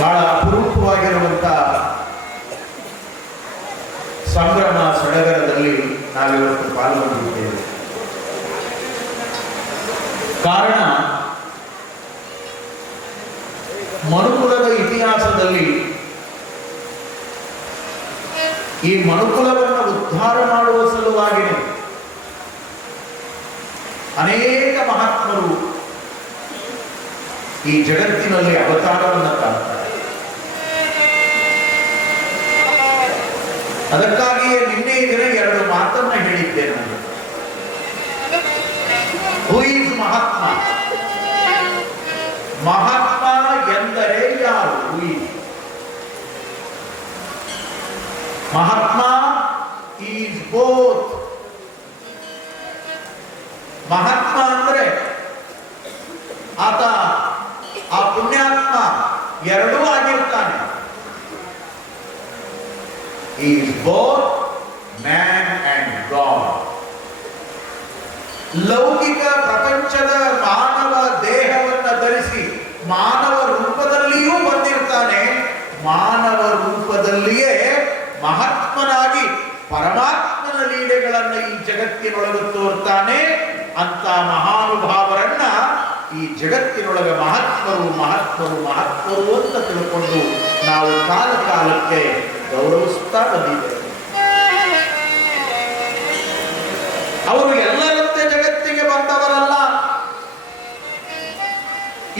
ಬಹಳ ಅಪರೂಪವಾಗಿರುವಂತ ಸಂಭ್ರಮ ಸಡಗರದಲ್ಲಿ ನಾವಿವತ್ತು ಪಾಲ್ಗೊಂಡಿದ್ದೇವೆ. ಕಾರಣ, ಮನುಕುಲದ ಇತಿಹಾಸದಲ್ಲಿ ಈ ಮನುಕುಲವನ್ನು ಉದ್ಧಾರ ಮಾಡುವ ಸಲುವಾಗಿ ಅನೇಕ ಮಹಾತ್ಮರು ಈ ಜಗತ್ತಿನಲ್ಲಿ ಅವತಾರವನ್ನು ತಾಳ್ತಾರೆ ಅದಕ್ಕಾಗಿಯೇ ನಿನ್ನೆ ದಿನ ಎರಡು ಮಾತನ್ನ ಹೇಳಿದ್ದೆ ನಾನು ಹೂ ಮಹಾತ್ಮ ಮಹಾತ್ಮ ಎಂದರೆ ಯಾರು? Who Mahatma is both Mahatma ಅಂದ್ರೆ ಆತ, ಆ ಪುಣ್ಯಾತ್ಮ ಎರಡೂ is both man and god ಲೌಕಿಕ ಪ್ರಪಂಚದ ಮಾನವ ದೇಹವನ್ನು ಧರಿಸಿ ಮಾನವ ರೂಪದಲ್ಲಿಯೂ ಬಂದಿರ್ತಾನೆ. ಮಾನವ ರೂಪದಲ್ಲಿಯೇ ಮಹಾತ್ಮನಾಗಿ ಪರಮಾತ್ಮನ ಲೀಲೆಗಳನ್ನು ಈ ಜಗತ್ತಿನೊಳಗೆ ತೋರ್ತಾನೆ ಅಂತ ಮಹಾನುಭಾವರನ್ನ ಈ ಜಗತ್ತಿನೊಳಗೆ ಮಹಾತ್ಮರು ಮಹಾತ್ಮರು ಮಹಾತ್ಮರು ಅಂತ ತಿಳ್ಕೊಂಡು ನಾವು ಕಾಲ ಕಾಲಕ್ಕೆ ಗೌರವಿಸ್ತಾ ಬಂದಿದ್ದೇವೆ ಅವರು ಎಲ್ಲರಂತೆ ಜಗತ್ತಿಗೆ ಬಂದವರಲ್ಲ.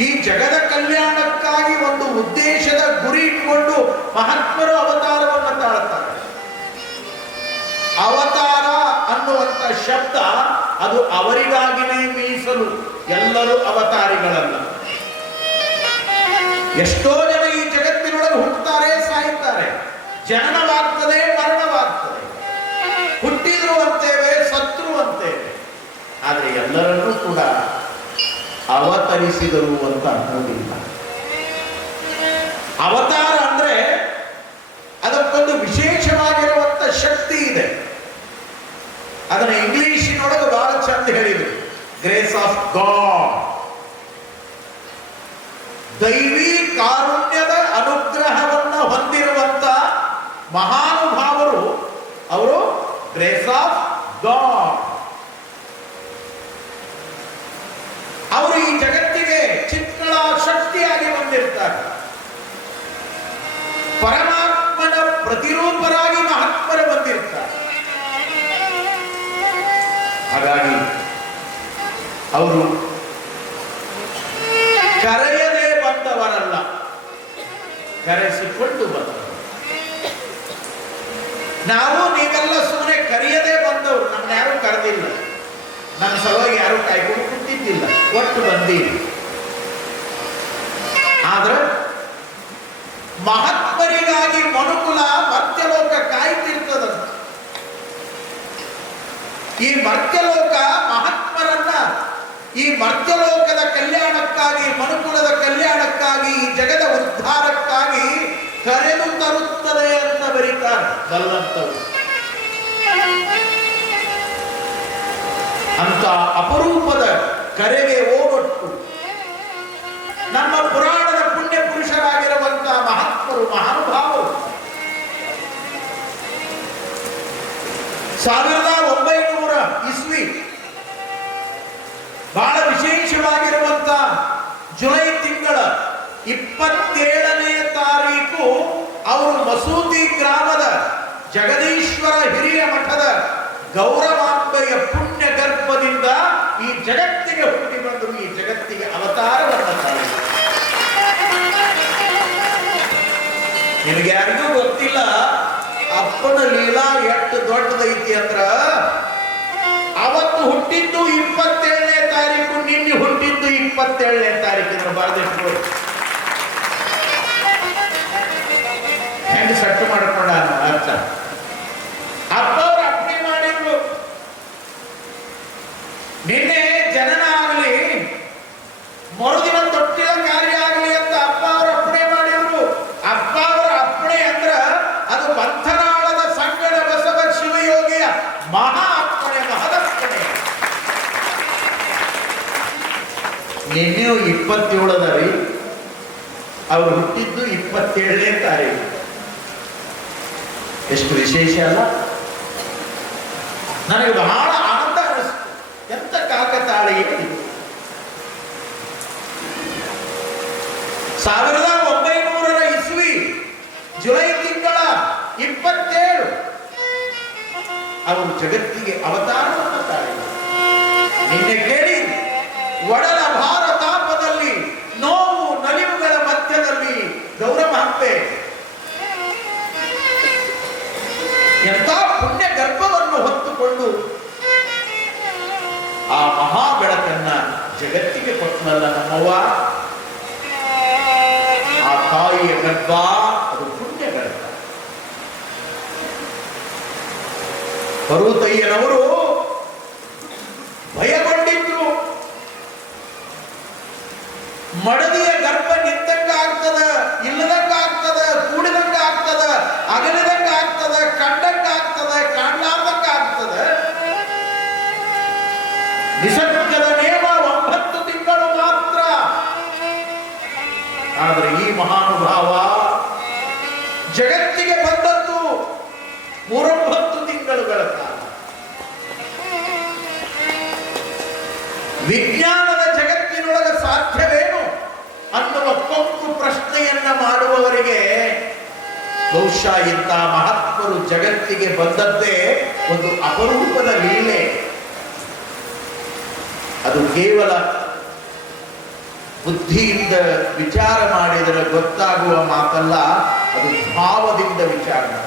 ಈ ಜಗದ ಕಲ್ಯಾಣಕ್ಕಾಗಿ ಒಂದು ಉದ್ದೇಶದ ಗುರಿ ಇಟ್ಕೊಂಡು ಮಹಾತ್ಮರು ಅವತಾರವನ್ನು ತಾಳುತ್ತಾರೆ. ಅವತಾರ ಅನ್ನುವಂತ ಶಬ್ದ ಅದು ಅವರಿಗಾಗಿನೇ ಮೀಸಲು ಎಲ್ಲರೂ ಅವತಾರಿಗಳಲ್ಲ. ಎಷ್ಟೋ ಜನ ಈ ಜಗತ್ತಿನೊಳಗೆ ಹುಟ್ಟುತ್ತಾರೆ ಸಾಯುತ್ತಾರೆ ಜನನವಾಗ್ತದೆ, ಮರಣವಾಗ್ತದೆ. ಹುಟ್ಟಿದ್ರು ಅಂತೇವೆ ಸತ್ರು ಅಂತೇವೆ ಆದರೆ ಎಲ್ಲರನ್ನೂ ಕೂಡ ಅವತರಿಸಿದರು ಅಂತ ಅನ್ನೋದಿಲ್ಲ ಅವತಾರ ಅಂದ್ರೆ ಅದಕ್ಕೊಂದು ವಿಶೇಷವಾಗಿರುವಂತ ಶಕ್ತಿ ಇದೆ. ಅದನ್ನ ಇಂಗ್ಲಿಷಿನೊಳಗೆ ಬಹಳ ಚಂದ ಹೇಳಿದ್ರು. ಗ್ರೇಸ್ ಆಫ್ ಗಾಡ್ ದೈವಿ ಕಾರುಣ್ಯದ ಅನುಗ್ರಹವನ್ನ ಹೊಂದಿರುವಂತ ಮಹಾನುಭಾವರು ಅವರು ಗ್ರೇಸ್ ಆಫ್ ಗಾಡ್ ಅವರು ಈ ಜಗತ್ತಿಗೆ ಚಿಕ್ಕಳ ಶಕ್ತಿಯಾಗಿ ಬಂದಿರ್ತಾರೆ. ಪರಮಾತ್ಮನ ಪ್ರತಿರೂಪರಾಗಿ ಮಹಾತ್ಮರು ಬಂದಿರ್ತಾರೆ. ಹಾಗಾಗಿ ಅವರು ಕರೆಯದೆ ಬಂದವರಲ್ಲ. ಕರೆಸಿಕೊಂಡು ಬಂದವರು ನಾವು ನೀವೆಲ್ಲ ಸುಮ್ಮನೆ ಕರೆಯದೇ ಬಂದವರು ನಮ್ಮನ್ನ ಯಾರು ಕರೆದಿಲ್ಲ. ನನ್ನ ಸಲುವಾಗಿ ಯಾರು ಕಾಯ್ಕೊಂಡು ಕುಂತಿದ್ದಿಲ್ಲ. ಒಟ್ಟು ಬಂದೀವಿ ಆದ್ರ ಮಹಾತ್ಮರಿಗಾಗಿ ಮನುಕುಲ ಮರ್ತ್ಯಲೋಕ ಕಾಯ್ತಿರ್ತದ ಈ ಮರ್ತ್ಯಲೋಕ ಮಹಾತ್ಮರನ್ನ, ಈ ಮರ್ತ್ಯಲೋಕದ ಕಲ್ಯಾಣಕ್ಕಾಗಿ, ಮನುಕುಲದ ಕಲ್ಯಾಣಕ್ಕಾಗಿ, ಈ ಜಗದ ಉದ್ಧಾರಕ್ಕಾಗಿ ಕರೆದು ತರುತ್ತದೆ ಅಂತ ಬರೀತಾರೆ ಬಲ್ಲಂತವು ಅಂತ ಅಪರೂಪದ ಕರೆಗೆ ಓಗೊಟ್ಟು ನಮ್ಮ ಪುರಾಣದ ಪುಣ್ಯ ಪುರುಷರಾಗಿರುವಂತಹ ಮಹಾತ್ಮರು, ಮಹಾನುಭಾವರು. ಸಾವಿರದ ಒಂಬೈನೂರ ಇಸ್ವಿ ಬಹಳ ವಿಶೇಷವಾಗಿರುವಂತ ಜುಲೈ ತಿಂಗಳ ಇಪ್ಪತ್ತೇಳನೇ ತಾರೀಕು ಅವರು ಮಸೂತಿ ಗ್ರಾಮದ ಜಗದೀಶ್ವರ ಹಿರಿಯ ಮಠದ ಗೌರವಾಂಬೆಯ ಪುಣ್ಯ ಗರ್ಭದಿಂದ ಈ ಜಗತ್ತಿಗೆ ಹುಟ್ಟಿ ಬಂದರು ಈ ಜಗತ್ತಿಗೆ ಅವತಾರ ತಾಳಿದರು ನಿಮಗೆ ಯಾರಿಗೂ ಗೊತ್ತಿಲ್ಲ? ಅಪ್ಪನ ಲೀಲಾ ಎಷ್ಟು ದೊಡ್ಡದೈತಿ ಅಂದ್ರ ಅವತ್ತು ಹುಟ್ಟಿದ್ದು ಇಪ್ಪತ್ತೇಳನೇ ತಾರೀಕು, ನಿನ್ನೆ ಹುಟ್ಟಿದ್ದು ಇಪ್ಪತ್ತೇಳನೇ ತಾರೀಕು. ಬರೆದಿಟ್ಟು ಹೆಂಗ್ ಸಟ್ಟು ಮಾಡ್ಕೊಂಡ ಅರ್ಥ ಅಪ್ಪ ಅವ್ರು ಅಪ್ಪಣೆ ಮಾಡಿದ್ರು ನಿನ್ನೆ ಜನನ ಆಗಲಿ ಮರುದಿನ ತೊಟ್ಟಿಲ ಕಾರ್ಯ ಆಗಲಿ ಅಂತ ಅಪ್ಪ ಅವರು ಅಪ್ಪಣೆ ಮಾಡಿದ್ರು ಅಪ್ಪ ಅವರ ಅಪ್ಪಣೆ ಅಂದ್ರ ಅದು ಮಂಥನಾಳದ ಸಂಗಡ ಬಸವ ಶಿವಯೋಗಿಯ ಮಹಾ ಅಪ್ಪಣೆ ಮಹದಪ್ಪಣೆ ನಿನ್ನೆಯೂ ಇಪ್ಪತ್ತೇಳದ ರೀ ಅವರು ಹುಟ್ಟಿದ್ದು ಇಪ್ಪತ್ತೇಳನೇ ತಾರೀಕು ಎಷ್ಟು ವಿಶೇಷ ಅಲ್ಲ ನನಗೆ ಬಹಳ ಆನಂದ ಅನಿಸ್ತು ಎಂತ ಕಾಕತಾಳಿ ಸಾವಿರದ ಒಂಬೈನೂರರ ಇಸ್ವಿ, ಜುಲೈ ತಿಂಗಳ ಇಪ್ಪತ್ತೇಳು, ಅವರು ಜಗತ್ತಿಗೆ ಅವತಾರವನ್ನು ತಾಳಿದರು. ನಿನ್ನೆ ಕೇಳಿ, ಒಡಲ ಭಾರತಾಪದಲ್ಲಿ ನೋವು ನಲಿವುಗಳ ಮಧ್ಯದಲ್ಲಿ ಗೌರವ ಹಂಪೆ ಆ ಮಹಾ ಬೆಳಕನ್ನ ಜಗತ್ತಿಗೆ ಕೊಟ್ಟನಲ್ಲ ನಮ್ಮವ್ವ? ಆ ತಾಯಿಯ ಗರ್ಭ ಅದು ಪುಣ್ಯ ಗರ್ಭ ಪರ್ವತಯ್ಯನವರು ಭಯಗೊಂಡಿದ್ರು. ಮಡದಿಯ ಗರ್ಭ ನಿಂತಂಗ ಆಗ್ತದ ಇಲ್ಲದಂಗ ಆಗ್ತದ ಕೂಡಿದಂಗ ಆಗ್ತದ ಅಗಲಿದಂಗ ಆಗ್ತದ ಕಂಡಂಗ ಆದರೆ ಈ ಮಹಾನುಭಾವ ಜಗತ್ತಿಗೆ ಬಂದದ್ದು ಮೂರೊಂಬತ್ತು ತಿಂಗಳುಗಳ ಕಾಲ. ವಿಜ್ಞಾನದ ಜಗತ್ತಿನೊಳಗೆ ಸಾಧ್ಯವೇನು ಅನ್ನುವ ಕೊಂಕು ಪ್ರಶ್ನೆಯನ್ನ ಮಾಡುವವರಿಗೆ ಬಹುಶಃ ಇಂಥ ಮಹಾತ್ಮರು ಜಗತ್ತಿಗೆ ಬಂದದ್ದೇ ಒಂದು ಅಪರೂಪದ ಲೀಲೆ. ಅದು ಕೇವಲ ಬುದ್ಧಿಯಿಂದ ವಿಚಾರ ಮಾಡಿದರೆ ಗೊತ್ತಾಗುವ ಮಾತಲ್ಲ, ಅದು ಭಾವದಿಂದ ವಿಚಾರ ಮಾಡಬೇಕು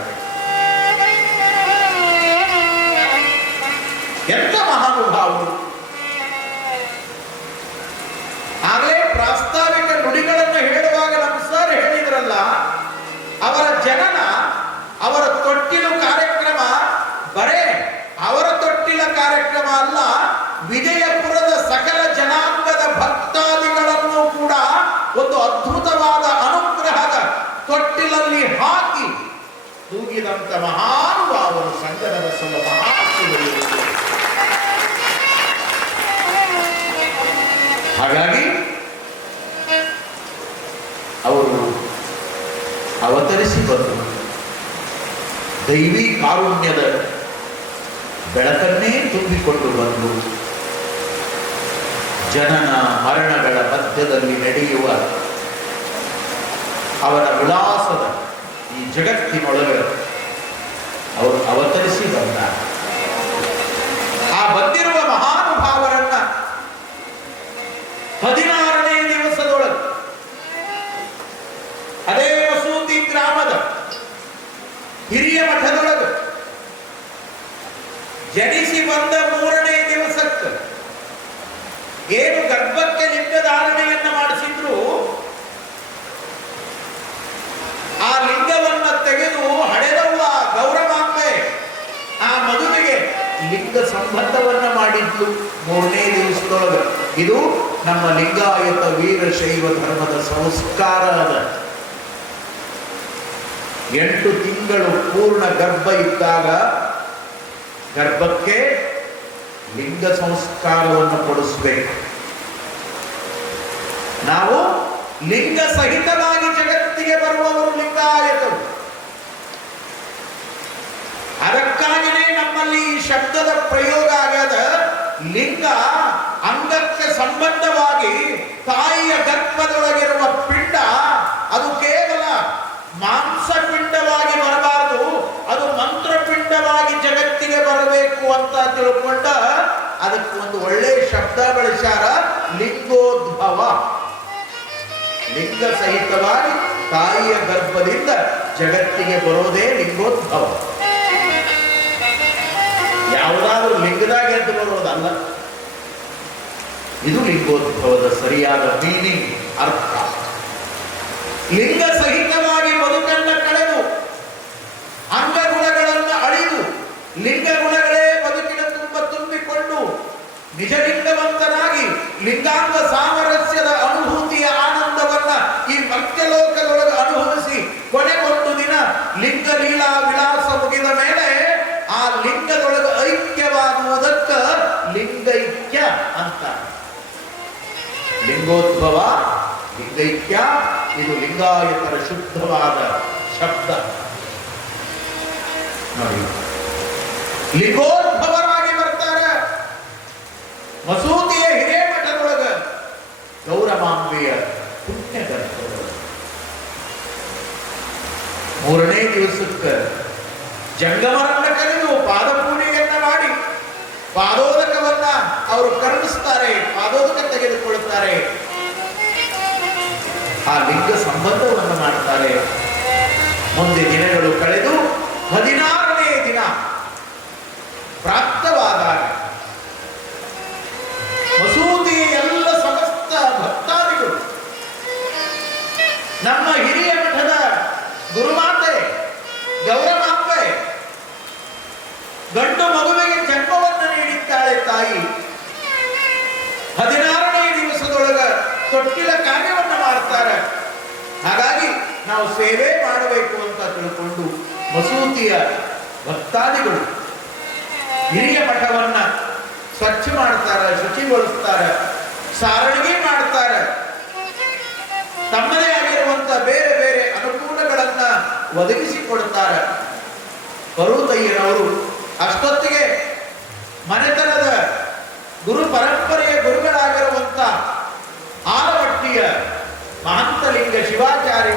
ಎಂತ ಮಹಾನುಭಾವರು? ಆಗಲೇ ಪ್ರಾಸ್ತಾವಿಕ ನುಡಿಗಳನ್ನು ಹೇಳುವಾಗ ನಮ್ಮ ಸರ್ ಹೇಳಿದ್ರಲ್ಲ, ಅವರ ಜನನ, ಅವರ ತೊಟ್ಟಿಲು ಕಾರ್ಯಕ್ರಮ ಬರೇ, ಅವರ ತೊಟ್ಟಿಲ ಕಾರ್ಯಕ್ರಮ ಅಲ್ಲ, ವಿಜಯಪುರದ ಸಕಲ ಹಾಕಿ ತೂಗಿದಂಥ ಮಹಾನುಭಾವರು ಸಂಗನದ ಸಲ ಮಹಾತ್ಮರು ಹಾಗಾಗಿ ಅವರು ಅವತರಿಸಿ ಬಂದು ದೈವಿ ಕಾರುಣ್ಯದ ಬೆಳಕನ್ನೇ ತುಂಬಿಕೊಂಡು ಬಂದು ಜನನ ಮರಣಗಳ ಮಧ್ಯದಲ್ಲಿ ನಡೆಯುವ ಅವರ ವಿಳಾಸದ ಈ ಜಗತ್ತಿನೊಳಗೆ ಅವರು ಅವತರಿಸಿ ಬಂದ. ಆ ಬಂದಿರುವ ಮಹಾನುಭಾವರನ್ನ ಹದಿನಾರನೇ ದಿವಸದೊಳಗೆ ಅದೇ ವಸೂತಿ ಗ್ರಾಮದ ಹಿರಿಯ ಮಠದೊಳಗೆ ಜನಿಸಿ ಬಂದ ಮೂರನೇ ದಿವಸಕ್ಕೆ ಏನು ಗರ್ಭಕ್ಕೆ ಲಿಂಗಧಾರಣೆಯನ್ನು ಮಾಡಿಸಿದ್ರು ಆ ಲಿಂಗವನ್ನ ತೆಗೆದು ಹಡೆದವ್ವ ಗೌರವಾಂಬೆ ಆ ಮದುವೆಗೆ ಲಿಂಗ ಸಂಬಂಧವನ್ನ ಮಾಡಿದ್ಲು ಮೂರನೇ ದಿವಸದೊಳಗೆ. ಇದು ನಮ್ಮ ಲಿಂಗಾಯತ ವೀರಶೈವ ಧರ್ಮದ ಸಂಸ್ಕಾರ ಅದ. ಎಂಟು ತಿಂಗಳು ಪೂರ್ಣ ಗರ್ಭ ಇದ್ದಾಗ ಗರ್ಭಕ್ಕೆ ಲಿಂಗ ಸಂಸ್ಕಾರವನ್ನು ಕೊಡಿಸ್ಬೇಕು. ನಾವು ಲಿಂಗ ಸಹಿತವಾಗಿ ಜಗತ್ತಿಗೆ ಬರುವವರು ಲಿಂಗಾಯತರು. ಅದಕ್ಕಾಗಿಯೇ ನಮ್ಮಲ್ಲಿ ಈ ಶಬ್ದದ ಪ್ರಯೋಗ ಆಗದ ಲಿಂಗ ಅಂಗಕ್ಕೆ ಸಂಬಂಧವಾಗಿ ತಾಯಿಯ ಗರ್ಭದೊಳಗಿರುವ ಪಿಂಡ, ಅದು ಕೇವಲ ಮಾಂಸ ಪಿಂಡವಾಗಿ ಬರಬಾರದು, ಅದು ಮಂತ್ರಪಿಂಡವಾಗಿ ಜಗತ್ತಿಗೆ ಬರಬೇಕು ಅಂತ ತಿಳ್ಕೊಂಡ ಅದಕ್ಕೆ ಒಂದು ಒಳ್ಳೆ ಶಬ್ದ ಬಳಸ್ಯಾರ ಲಿಂಗೋದ್ಭವ. ಲಿಂಗ ಸಹಿತವಾಗಿ ತಾಯಿಯ ಗರ್ಭದಿಂದ ಜಗತ್ತಿಗೆ ಬರೋದೇ ಲಿಂಗೋದ್ಭವ. ಯಾವುದಾದ್ರೂ ಲಿಂಗದಾಗ ಎದ್ದು ಬರೋದಲ್ಲ ಇದು ಲಿಂಗೋದ್ಭವದ ಸರಿಯಾದ ಮೀನಿಂಗ್ ಅರ್ಥ. ಲಿಂಗ ಸಹಿತವಾಗಿ ಬದುಕನ್ನ ಕಳೆದು, ಅಂಗಗುಣಗಳನ್ನು ಅಳಿದು ಲಿಂಗ ಗುಣಗಳೇ ಬದುಕಿನ ತುಂಬ ತುಂಬಿಕೊಂಡು ನಿಜಲಿಂಗವಂತನಾಗಿ ಲಿಂಗಾಂಗ ಸಾಮರಸ್ಯದ ಅನುಭೂತಿಯ ಆನಂದವನ್ನ ಈ ಮರ್ತ್ಯಲೋಕದೊಳಗೆ ಅನುಭವಿಸಿ, ಕೊನೆಗೊಂದು ದಿನ ಲಿಂಗ ಲೀಲಾ ವಿಲಾಸ ಮುಗಿದ ಮೇಲೆ ಆ ಲಿಂಗದೊಳಗೆ ಐಕ್ಯವಾಗುವುದಕ್ಕ ಲಿಂಗೈಕ್ಯ ಅಂತ ಲಿಂಗೋದ್ಭವ, ಲಿಂಗೈಕ್ಯ, ಇದು ಲಿಂಗಾಯತರ ಶುದ್ಧವಾದ ಶಬ್ದ. ಲಿಂಗೋದ್ಭವರಾಗಿ ಬರ್ತಾರೆ. ಮಸೂದಿಯ ಹಿರೇಮಠದೊಳಗ ಗೌರವಾಂಬೆಯ ಪುಣ್ಯ ಮೂರನೇ ದಿವಸಕ್ಕೆ ಜಂಗಮರನ್ನ ಕರೆದು ಪಾದಪೂಜೆಯನ್ನ ಮಾಡಿ. ಪಾದೋದಕವನ್ನ ಅವರು ಕರುಣಿಸ್ತಾರೆ ಪಾದೋದಕ್ಕೆ ತೆಗೆದುಕೊಳ್ಳುತ್ತಾರೆ. ಆ ಲಿಂಗ ಸಂಬಂಧವನ್ನು ಮಾಡ್ತಾರೆ ಮುಂದೆ ದಿನಗಳು ಕಳೆದು ಹದಿನಾರನೇ ದಿನ. ಪ್ರಾಪ್ತವಾದಾಗ ನಾವು ಸೇವೆ ಮಾಡಬೇಕು ಅಂತ ತಿಳ್ಕೊಂಡು ಮಸೂತಿಯ ಭಕ್ತಾದಿಗಳು ಹಿರಿಯ ಮಠವನ್ನ ಸ್ವಚ್ಛ ಮಾಡ್ತಾರೆ, ಶುಚಿಗೊಳಿಸ್ತಾರೆ ಸಾರಣಿಗೆ ಮಾಡ್ತಾರೆ. ತಮ್ಮದೇ ಆಗಿರುವಂತ ಬೇರೆ ಬೇರೆ ಅನುಕೂಲಗಳನ್ನ ಒದಗಿಸಿಕೊಡುತ್ತಾರೆ ಪರ್ವತಯ್ಯನವರು ಅಷ್ಟೊತ್ತಿಗೆ ಮನೆತನದ ಗುರು ಪರಂಪರೆಯ ಗುರುಗಳಾಗಿರುವಂತ ಆಲಮಟ್ಟಿಯ ಮಹಂತಲಿಂಗ ಶಿವಾಚಾರ್ಯ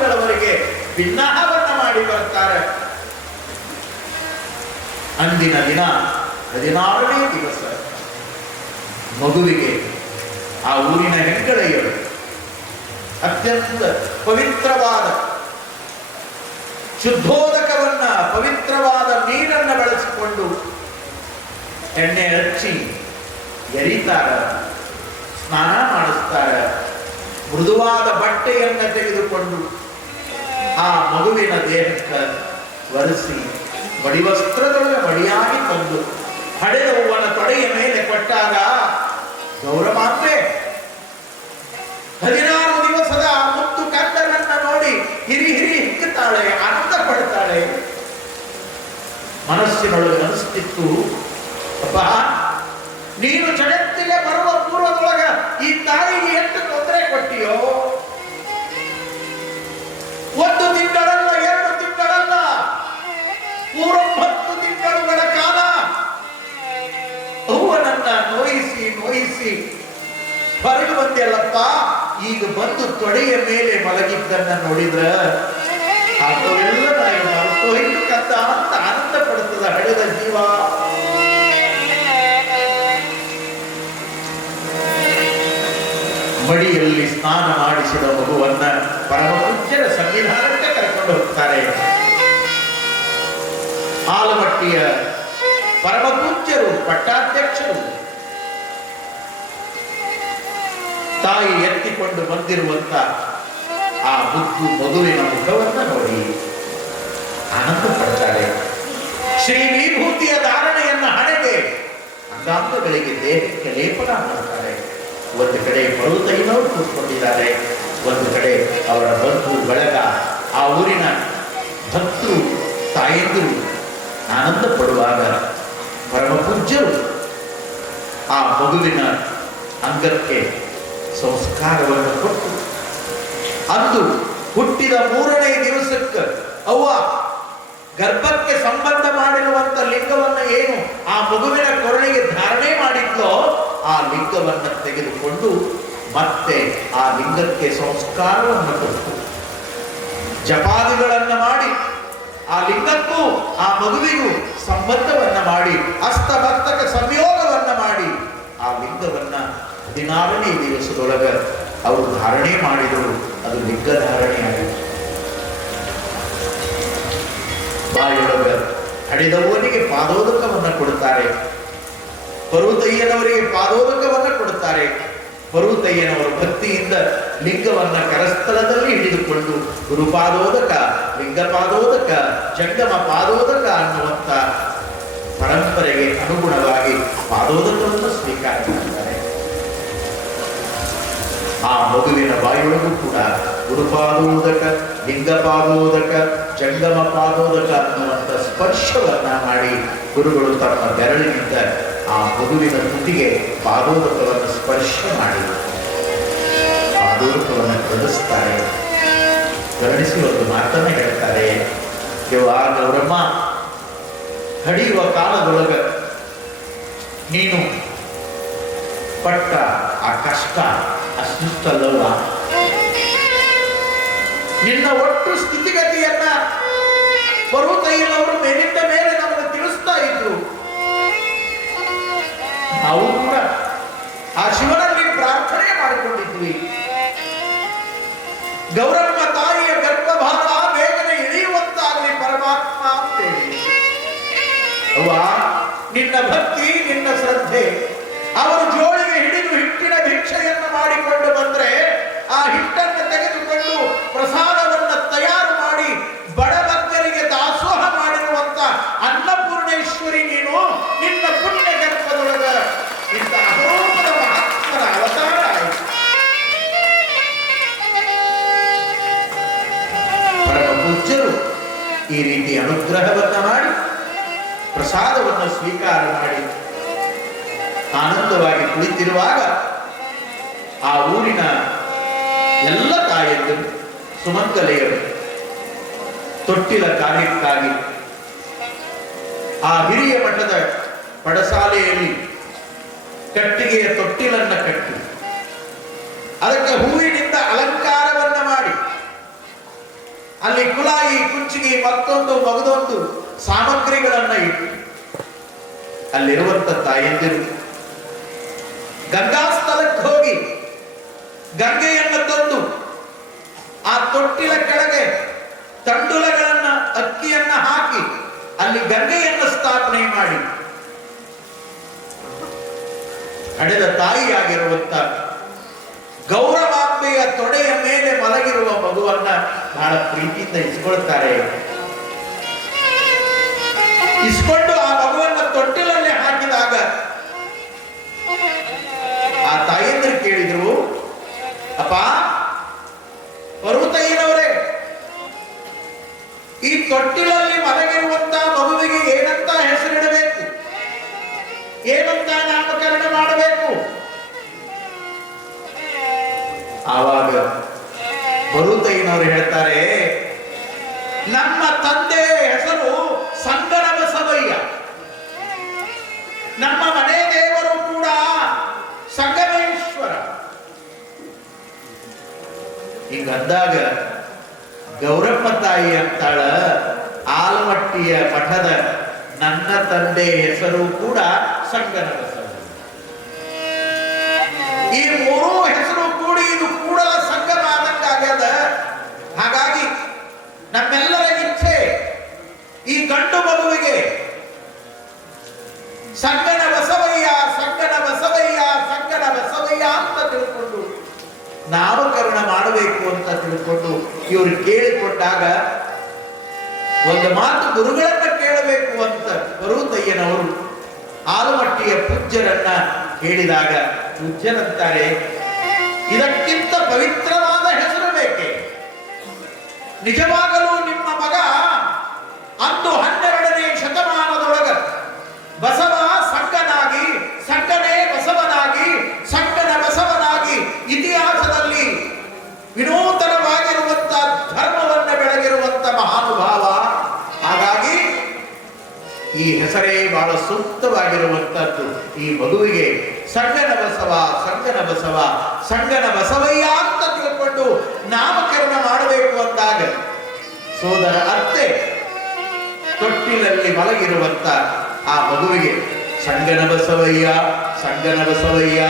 ಮಹಾಸ್ವಾಮಿಗಳವರಿಗೆ ಭಿನ್ನಾಹವನ್ನು ಮಾಡಿ ಬರ್ತಾರೆ ಅಂದಿನ ದಿನ ಹದಿನಾರನೇ ದಿವಸ ಮಗುವಿಗೆ ಆ ಊರಿನ ಹೆಂಗಳೆಯರು ಅತ್ಯಂತ ಪವಿತ್ರವಾದ ಶುದ್ಧೋದಕವನ್ನ ಪವಿತ್ರವಾದ ನೀರನ್ನು ಬಳಸಿಕೊಂಡು ಎಣ್ಣೆ ಹಚ್ಚಿ ಎರಿತಾರ, ಸ್ನಾನ ಮಾಡಿಸ್ತಾರ, ಮೃದುವಾದ ಬಟ್ಟೆಯನ್ನು ತೆಗೆದುಕೊಂಡು ಆ ಮಗುವಿನ ದೇಹಕ್ಕೆ ಒರೆಸಿ ಮಡಿವಸ್ತ್ರದೊಳಗೆ ಮಡಿಯಾಗಿ ತಂದು ಹಡೆದ ಹೂವನ ತೊಡೆಯ ಮೇಲೆ ಕೊಟ್ಟಾಗ ಗೌರವಾಂಬೆ ಹದಿನಾರು ದಿವಸದ ಮುತ್ತು ಕಂದನನ್ನ ನೋಡಿ ಹಿರಿ ಹಿರಿ ಹಿಕ್ಕುತ್ತಾಳೆ ಅರ್ಥ ಪಡ್ತಾಳೆ ಮನಸ್ಸಿನೊಳಗೆ ಅನಿಸ್ತಿತ್ತು ಅಪ್ಪ ನೀನು ಜಗತ್ತಿಗೆ ಬರುವ ಪೂರ್ವದೊಳಗ ಈ ತಾಯಿಗೆ ಎಷ್ಟು ತೊಂದರೆ ಕೊಟ್ಟಿಯೋ ಒಂದು ತಿಂಗಳಲ್ಲ, ಎರಡು ತಿಂಗಳಲ್ಲ. ಮೂರೊಂಬತ್ತು ತಿಂಗಳುಗಳ ಕಾಲ. ಅವ್ವನನ್ನ ನೋಯಿಸಿ ನೋಯಿಸಿ ಬರಲು ಬಂದೆಲ್ಲಪ್ಪ ಈಗ ಬಂದು ತೊಡೆಯ ಮೇಲೆ ಮಲಗಿದ್ದನ್ನ ನೋಡಿದ್ರ ಅದೆಲ್ಲ ನನಗೆ ಮರೆತು ಹೋಯ್ತು ಅಂತ ಆನಂದ ಪಡುತ್ತದ ಹಳೆದ ಜೀವ. ಮಡಿಯಲ್ಲಿ ಸ್ನಾನ ಮಾಡಿಸಿದ ಮಗುವನ್ನ ಪರಮಪೂಜ್ಯರ ಸಂವಿಧಾನಕ್ಕೆ ಕರ್ಕೊಂಡು ಹೋಗ್ತಾರೆ. ಆಲಮಟ್ಟಿಯ ಪರಮಪೂಜ್ಯರು, ಪಟ್ಟಾಧ್ಯಕ್ಷರು. ತಾಯಿ ಎತ್ತಿಕೊಂಡು ಬಂದಿರುವಂತ ಆ ಮುದ್ದು ಮಗುವಿನ ಮುಖವನ್ನ ನೋಡಿ ಆನಂದ ಪಡ್ತಾರೆ ಶ್ರೀ ವಿಭೂತಿಯ ಧಾರಣೆಯನ್ನ ಹಣೆಗೆ ಅಂಗಾಂಗಗಳಿಗೆ ದೇಹಕ್ಕೆ ಲೇಪನ ಮಾಡ್ತಾರೆ. ಒಂದು ಕಡೆ ಮರುತೈನವರು ಕೂತ್ಕೊಂಡಿದ್ದಾರೆ. ಒಂದು ಕಡೆ ಅವರ ಬಂಧು ಬಳಗ, ಆ ಊರಿನ ಭಕ್ತರು, ತಾಯಂದಿರು ಆನಂದ ಪಡುವಾಗ ಪರಮ ಪೂಜ್ಯರು ಆ ಮಗುವಿನ ಅಂಗಕ್ಕೆ ಸಂಸ್ಕಾರವನ್ನು ಕೊಟ್ಟು, ಅಂದು ಹುಟ್ಟಿದ ಮೂರನೇ ದಿವಸಕ್ಕೆ ಅವ್ವ ಗರ್ಭಕ್ಕೆ ಸಂಬಂಧ ಮಾಡಿರುವಂತ ಲಿಂಗವನ್ನ ಏನು ಆ ಮಗುವಿನ ಕೊರಳಿಗೆ ಧಾರಣೆ ಮಾಡಿದ್ಲೋ, ಆ ಲಿಂಗವನ್ನು ತೆಗೆದುಕೊಂಡು ಮತ್ತೆ ಆ ಲಿಂಗಕ್ಕೆ ಸಂಸ್ಕಾರವನ್ನು ಕೊಟ್ಟು, ಜಪಾದಿಗಳನ್ನು ಮಾಡಿ, ಆ ಲಿಂಗಕ್ಕೂ ಆ ಮಗುವಿಗೂ ಸಂಬಂಧವನ್ನ ಮಾಡಿ ಅಸ್ತಭಕ್ತಕ ಸಂಯೋಗವನ್ನ ಮಾಡಿ, ಆ ಲಿಂಗವನ್ನ ಹದಿನಾರನೇ ದಿವಸದೊಳಗ ಅವರು ಧಾರಣೆ ಮಾಡಿದರು. ಅದು ಲಿಂಗ ಧಾರಣೆ ಆಯಿತು ಬಾಯೊಳಗ ಹಡಿದವನಿಗೆ ಪಾದೋದಕವನ್ನ ಕೊಡುತ್ತಾರೆ. ಪರ್ವತಯ್ಯನವರಿಗೆ ಪಾದೋದಕವನ್ನ ಕೊಡುತ್ತಾರೆ. ಪರ್ವತಯ್ಯನವರು ಭಕ್ತಿಯಿಂದ ಲಿಂಗವನ್ನ ಕರಸ್ಥಳದಲ್ಲಿ ಹಿಡಿದುಕೊಂಡು ಗುರುಪಾದೋದಕ, ಲಿಂಗಪಾದೋದಕ ಜಂಗಮ ಪಾದೋದಕ ಅನ್ನುವಂತ ಪರಂಪರೆಗೆ ಅನುಗುಣವಾಗಿ ಪಾದೋದಕವನ್ನು ಸ್ವೀಕಾರ ಆ ಮಗುವಿನ ಬಾಯಿಯೊಳಗೂ ಕೂಡ ಗುರುಪಾದೋದಕ, ಲಿಂಗಪಾದೋದಕ ಜಂಗಮ ಪಾದೋದಕ ಅನ್ನುವಂಥ ಸ್ಪರ್ಶವನ್ನ ಮಾಡಿ ಗುರುಗಳು ತಮ್ಮ ಬೆರಳಿನಿಂದ ಆ ಮಗುವಿನ ತುಟಿಗೆ ಪಾದೋದಕವನ್ನು ಸ್ಪರ್ಶ ಮಾಡಿ ಪಾದೋದಕವನ್ನು ಕರುಣಿಸ್ತಾರೆ ಕರುಣಿಸಿ ಒಂದು ಮಾತನ್ನು ಹೇಳ್ತಾರೆ. ಯವ್ವ ಗೌರಮ್ಮ, ಹಡಿಯುವ ಕಾಲದೊಳಗ ನೀನು ಪಟ್ಟ ಆ ಕಷ್ಟ ಅಷ್ಟಿಷ್ಟಲ್ಲವ ನಿನ್ನ ಒಟ್ಟು ಸ್ಥಿತಿಗತಿಯನ್ನ ಪರ್ವತಯ್ಯನವರು ಮೇಲಿಂದ ಮೇಲೆ ನಮಗೆ ತಿಳಿಸ್ತಾ ಇದ್ರು. ನಾವು ಕೂಡ ಆ ಶಿವನಲ್ಲಿ ಪ್ರಾರ್ಥನೆ ಮಾಡಿಕೊಂಡಿದ್ವಿ. ಗೌರವ ತಾಯಿಯ ಗರ್ಭಭಾರ ಬೇಗನೆ ಇಳಿಯುವಂತಾಗಲಿ ಪರಮಾತ್ಮ ಅಂತೇಳಿ. ಅವ್ವ, ನಿನ್ನ ಭಕ್ತಿ, ನಿನ್ನ ಶ್ರದ್ಧೆ, ಅವರು ಜೋಳಿಗೆ ಹಿಡಿದು ಹಿಟ್ಟಿನ ಭಿಕ್ಷೆಯನ್ನು ಮಾಡಿಕೊಂಡು ಬಂದ್ರೆ ಆ ಹಿಟ್ಟನ್ನು ತೆಗೆದುಕೊಂಡು ಪ್ರಸಾದವನ್ನು ತಯಾರು ಮಾಡಿ ಅನುಗ್ರಹವನ್ನ ಮಾಡಿ, ಪ್ರಸಾದವನ್ನು ಸ್ವೀಕಾರ ಮಾಡಿ, ಆನಂದವಾಗಿ ಕುಳಿತಿರುವಾಗ ಆ ಊರಿನ ಎಲ್ಲ ತಾಯಿಯರು, ಸುಮಂಗಲೆಯರು, ತೊಟ್ಟಿಲ ಕಾರ್ಯಕ್ಕಾಗಿ ಆ ಹಿರಿಯ ಮಠದ ಪಡಸಾಲೆಯಲ್ಲಿ ಕಟ್ಟಿಗೆಯ ತೊಟ್ಟಿಲನ್ನ ಕಟ್ಟಿ, ಅದಕ್ಕೆ ಹೂವಿನಿಂದ ಅಲಂಕಾರವನ್ನು ಮಾಡಿ. ಅಲ್ಲಿ ಕುಲಾಯಿ ಕುಂಚಿಗೆ ಮತ್ತೊಂದು ಮಗದೊಂದು ಸಾಮಗ್ರಿಗಳನ್ನ ಇಟ್ಟು ಅಲ್ಲಿರುವಂತ ತಾಯಂದಿರು ಗಂಗಾ ಸ್ಥಳಕ್ಕೆ ಹೋಗಿ ಗಂಗೆಯನ್ನು ತಂದು ಆ ತೊಟ್ಟಿಲ ಕೆಳಗೆ ತಂಡುಲಗಳನ್ನ, ಅಕ್ಕಿಯನ್ನ ಹಾಕಿ ಅಲ್ಲಿ ಗಂಗೆಯನ್ನು ಸ್ಥಾಪನೆ ಮಾಡಿ. ಹಡೆದ ತಾಯಿಯಾಗಿರುವಂತ ಗೌರವಾಂಬೆಯ ತೊಡೆಯ ಮೇಲೆ ಮಲಗಿರುವ ಮಗುವನ್ನ ಬಹಳ ಪ್ರೀತಿಯಿಂದ ಇಸ್ಕೊಳ್ತಾರೆ. ಇಸ್ಕೊಂಡು ಆ ಮಗುವನ್ನ ತೊಟ್ಟಿಲಲ್ಲಿ ಹಾಕಿದಾಗ ಆ ತಾಯಿಯಂದ್ರು ಕೇಳಿದ್ರು, ಅಪ್ಪ, ಪರ್ವತಯ್ಯನವರೇ, ಈ ತೊಟ್ಟಿಲಲ್ಲಿ ಮಲಗಿರುವಂತ ಮಗುವಿಗೆ ಏನಂತ ಹೆಸರಿಡಬೇಕು? ಏನಂತ ನಾಮಕರಣ ಮಾಡಬೇಕು? ಆವಾಗ ಬರುತಯ್ಯನವರು ಹೇಳ್ತಾರೆ, ನಮ್ಮ ತಂದೆ ಹೆಸರು ಸಂಗಣ ಬಸವಯ್ಯ ನಮ್ಮ ಮನೆ ದೇವರು ಕೂಡ ಸಂಗಮೇಶ್ವರ. ಹಿಂಗಂದಾಗ ಗೌರಪ್ಪ ತಾಯಿ ಅಂತಾಳ ಆಲಮಟ್ಟಿಯ ಮಠದ ನನ್ನ ತಂದೆ ಹೆಸರು ಕೂಡ ಸಂಗನ ಬಸವಯ್ಯ ಈ ಮೂರೂ ಹೆಸರು ಕೂಡಿ ಇದು ಕೂಡ ಆದಂಗಾಗ್ಯದ ಹಾಗಾಗಿ ನಮ್ಮೆಲ್ಲರ ಇಚ್ಛೆ ಈ ಗಂಡು ಮಗುವಿಗೆ, ಸಂಗನ ಬಸವಯ್ಯ ಸಂಗನ ಬಸವಯ್ಯ ಸಂಗನ ಬಸವಯ್ಯ ಅಂತ ತಿಳ್ಕೊಂಡು ನಾಮಕರಣ ಮಾಡಬೇಕು ಅಂತ ತಿಳ್ಕೊಂಡು ಇವರು ಕೇಳಿಕೊಟ್ಟಾಗ ಒಂದು ಮಾತು ಗುರುಗಳನ್ನ ಕೇಳಬೇಕು ಅಂತ ಬರುವುದಯ್ಯನವರು ಆಲಮಟ್ಟಿಯ ಪೂಜ್ಯರನ್ನ ಕೇಳಿದಾಗ, ಪೂಜ್ಯರಂತಾರೆ, ಇದಕ್ಕಿಂತ ಪವಿತ್ರವಾದ ಹೆಸರು ನಿಜವಾಗಲೂ ನಿಮ್ಮ ಮಗ ಅಂದು ಹನ್ನೆರಡನೇ ಶತಮಾನದೊಳಗ ಬಸವ ಸಂಕನಾಗಿ, ಸಂಕನೆ ಬಸವನಾಗಿ, ಸಂಕನ ಬಸವನಾಗಿ ಇತಿಹಾಸದಲ್ಲಿ ವಿನೂತನವಾಗಿರುವಂತ ಧರ್ಮವನ್ನು ಬೆಳಗಿರುವಂತ ಮಹಾನುಭಾವ. ಹಾಗಾಗಿ ಈ ಹೆಸರೇ ಬಹಳ ಸೂಕ್ತವಾಗಿರುವಂತದ್ದು. ಈ ಮಗುವಿಗೆ ಸಂಗನ ಬಸವ ಸಂಗನ ಬಸವ, ಸಂಗನ ಬಸವಯ್ಯ ಅಂತ ತಿಳ್ಕೊಂಡು ನಾಮಕರಣ ಮಾಡಬೇಕು ಅಂದಾಗ ಸೋದರ ಅತ್ತೆ ತೊಟ್ಟಿಲಲ್ಲಿ ಮಲಗಿರುವಂತ ಆ ಮಗುವಿಗೆ, ಸಂಗನ ಬಸವಯ್ಯ ಸಂಗನ ಬಸವಯ್ಯ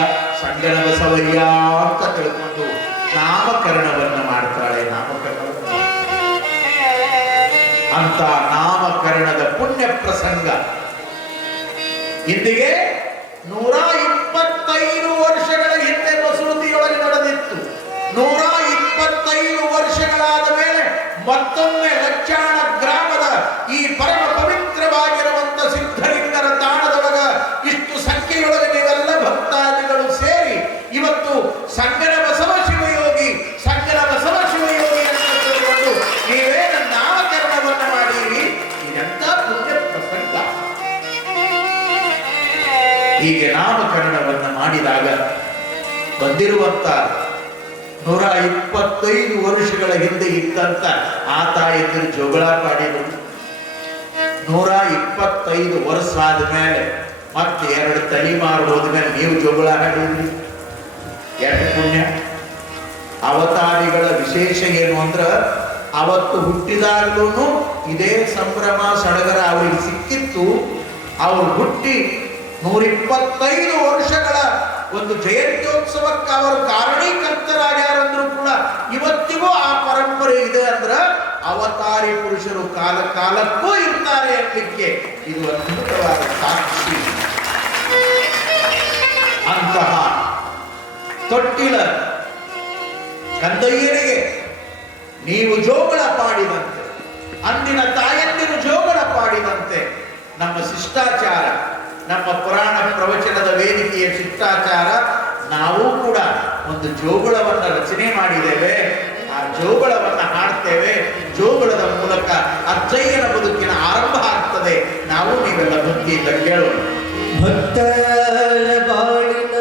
ಸಂಗನ ಬಸವಯ್ಯ ಅಂತ ತಿಳ್ಕೊಂಡು ನಾಮಕರಣವನ್ನು ಮಾಡ್ತಾಳೆ ನಾಮಕರಣ ಅಂತ ನಾಮಕರಣದ ಪುಣ್ಯ ಪ್ರಸಂಗ. ಇಂದಿಗೆ ನೂರ ಇಪ್ಪತ್ತೈದು ವರ್ಷಗಳ ಹಿಂದೆ ಮಸೂತಿಯೊಳಗೆ ನಡೆದಿತ್ತು. ನೂರ ಇಪ್ಪತ್ತೈದು ವರ್ಷಗಳಾದ ಮೇಲೆ ಮತ್ತೊಮ್ಮೆ ಲಕ್ಷಾಣ ಗ್ರಾಮದ ಈ ಪರಮ ಪವಿತ್ರವಾಗಿರುವಂತ ಸಿದ್ಧಲಿಂಗರ ತಾಣದೊಳಗ ಇಷ್ಟು ಸಂಖ್ಯೆಯೊಳಗೆ ನೀವೆಲ್ಲ ಭಕ್ತಾದಿಗಳು ಸೇರಿ ಇವತ್ತು ಸಂಗನ ಬಸವ ಶಿವಯೋಗಿ, ಸಂಗನ ಬಸವ ಶಿವಯೋಗಿ ಅಂತ ನೀವೇ ಮಾಡೀರಿ ಮಾಡಿರಿ. ಇದೆಂತ ಪುಣ್ಯ ಪ್ರಸಂಗ. ಹೀಗೆ ನಾಮಕರಣವನ್ನು ಮಾಡಿದಾಗ ಬಂದಿರುವಂತ ನೂರ ಇಪ್ಪತ್ತೈದು ವರ್ಷಗಳ ಹಿಂದೆ ಇದ್ದಂತ ಆ ತಾಯಂದಿರು ಜೋಗಳ ಮಾಡಿದ್ರು ನೂರ ಇಪ್ಪತ್ತೈದು ವರ್ಷ ಆದ್ಮೇಲೆ ಮತ್ತೆ ಎರಡು ತಲೆಮಾರು ಹೋದ್ಮೇಲೆ ನೀವು ಜೋಗಳ ಹಾಡಿದ್ರಿ ಎರಡು ಪುಣ್ಯ. ಅವತಾರಿಗಳ ವಿಶೇಷ ಏನು ಅಂದ್ರ ಅವತ್ತು ಹುಟ್ಟಿದಾಗ್ಲೂ ಇದೇ ಸಂಭ್ರಮ ಸಡಗರ ಅವರಿಗೆ ಸಿಕ್ಕಿತ್ತು. ಅವರು ಹುಟ್ಟಿ ನೂರಿಪ್ಪತ್ತೈದು ವರ್ಷಗಳ ಒಂದು ಜಯಂತ್ಯೋತ್ಸವಕ್ಕೆ ಅವರು ಕಾರಣೀಕರ್ತರಾಗ್ಯಾರಂದ್ರೂ ಕೂಡ ಇವತ್ತಿಗೂ ಆ ಪರಂಪರೆ ಇದೆ ಅಂದ್ರೆ ಅವತಾರಿ ಪುರುಷರು ಕಾಲ ಕಾಲಕ್ಕೂ ಇರ್ತಾರೆ ಅನ್ನಲಿಕ್ಕೆ ಇದು ಅದ್ಭುತವಾದ ಸಾಕ್ಷಿ. ಅಂತಹ ತೊಟ್ಟಿಲ ಕಂದಯ್ಯನಿಗೆ ನೀವು ಜೋಗಳ ಪಾಡಿದಂತೆ, ಅಂದಿನ ತಾಯಂದಿರು ಜೋಗಳ ಪಾಡಿದಂತೆ ನಮ್ಮ ಶಿಷ್ಟಾಚಾರ ನಮ್ಮ ಪುರಾಣ ಪ್ರವಚನದ ವೇದಿಕೆಯ ಶಿಷ್ಟಾಚಾರ ನಾವು ಕೂಡ ಒಂದು ಜೋಗುಳವನ್ನು ರಚನೆ ಮಾಡಿದ್ದೇವೆ. ಆ ಜೋಗುಳವನ್ನು ಹಾಡ್ತೇವೆ ಜೋಗುಳದ ಮೂಲಕ ಅಜ್ಜಯ್ಯನ ಬದುಕಿನ ಆರಂಭ ಆಗ್ತದೆ. ನಾವು ನೀವೆಲ್ಲ ಭಕ್ತಿಯಿಂದ ಕೇಳೋಣ. ಭಕ್ತ ಬಾಳಿನ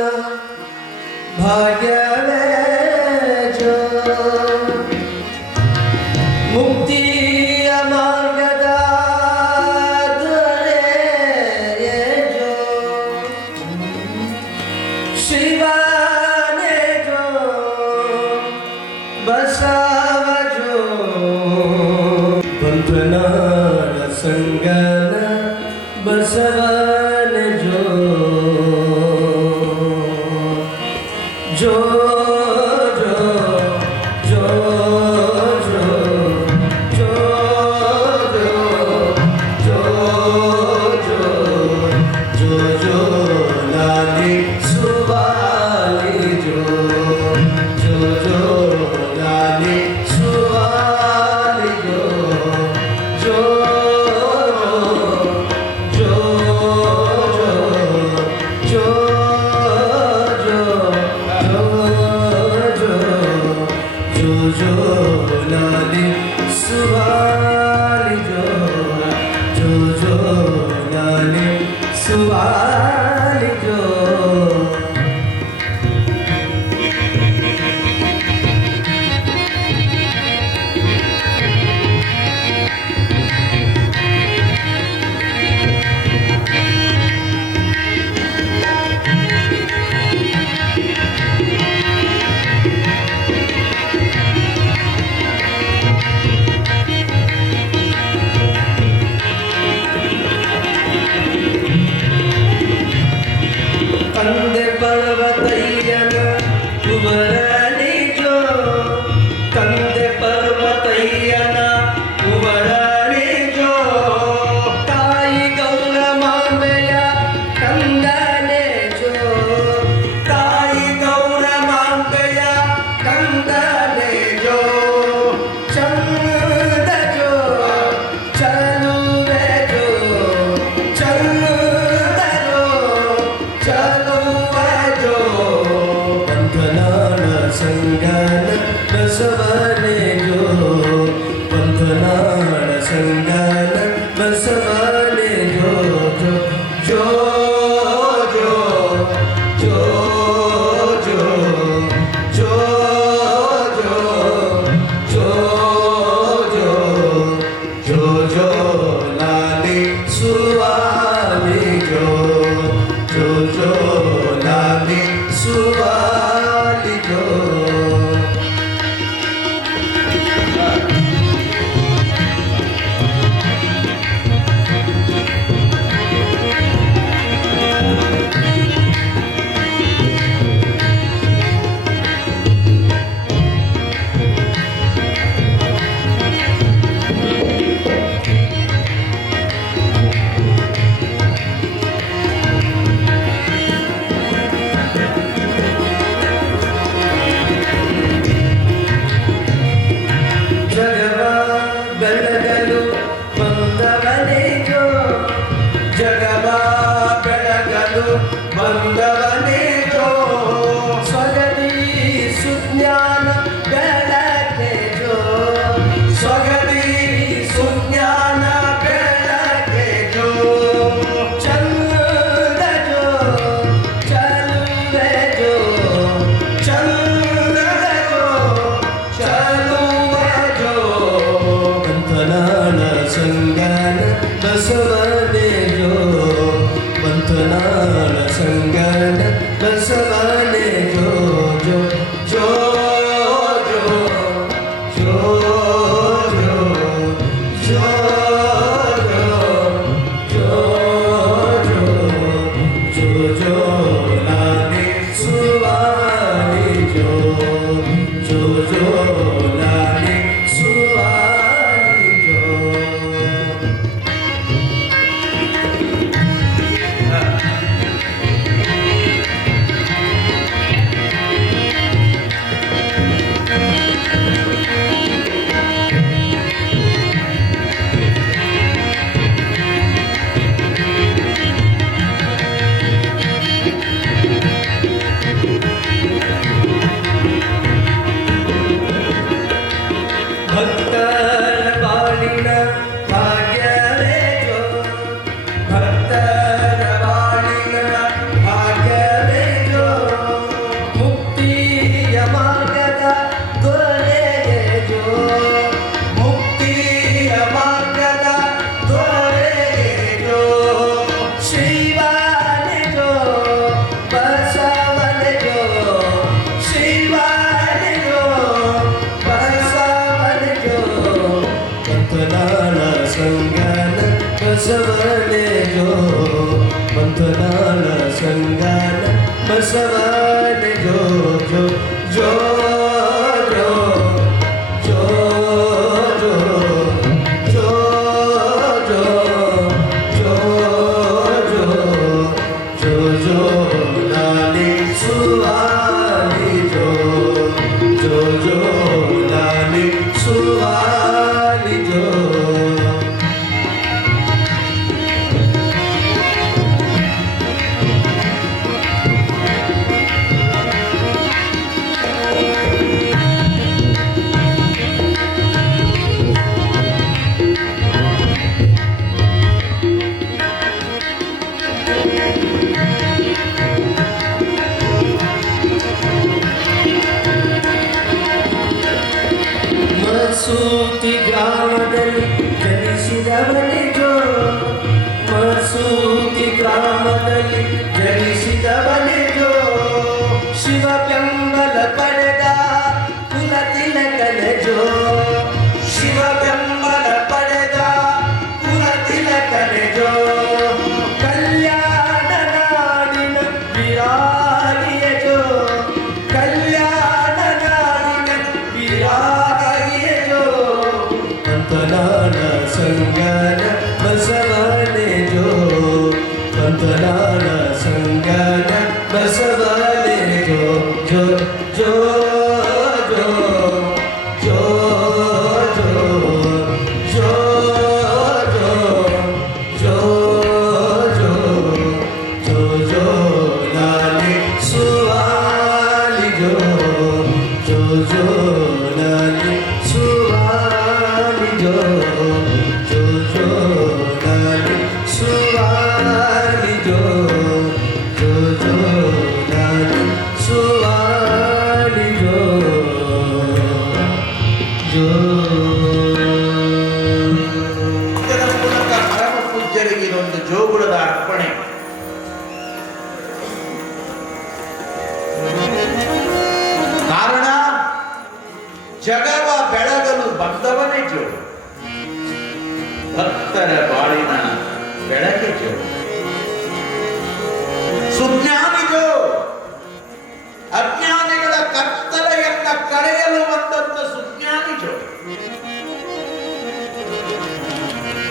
Seven.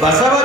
Basaba